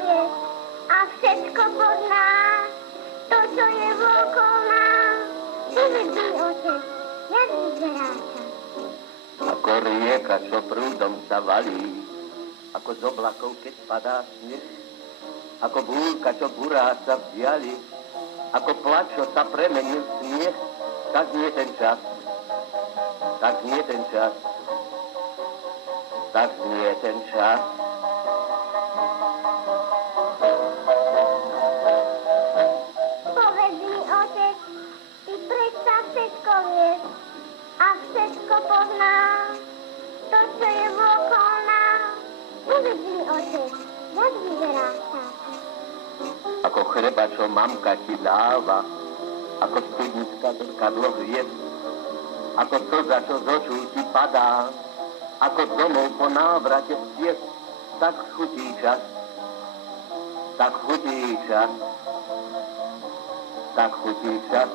vie a všetko pozná. To, čo je vôkol nás, uvidí otec, jak vyzerá čas. Ako rieka, čo prúdom sa valí, ako z oblakov, keď padá sneh, ako búrka, čo burá sa v diali, ako plač, čo sa premenil v smiech, tak nie ten čas, tak nie ten čas, tak nie ten čas. Povedz mi, otec, ty predsa všetko vieš a všetko poznáš. To, čo je vôkol nás, povedz mi, otec, jak vyzerá čas. Ako chleba, čo mamka ti dáva, ako studnická zrkadlo hviezd, ako slza, čo z očú ti padá, ako domov po návrate z ciest, tak chutí čas, tak chutí čas, tak chutí čas.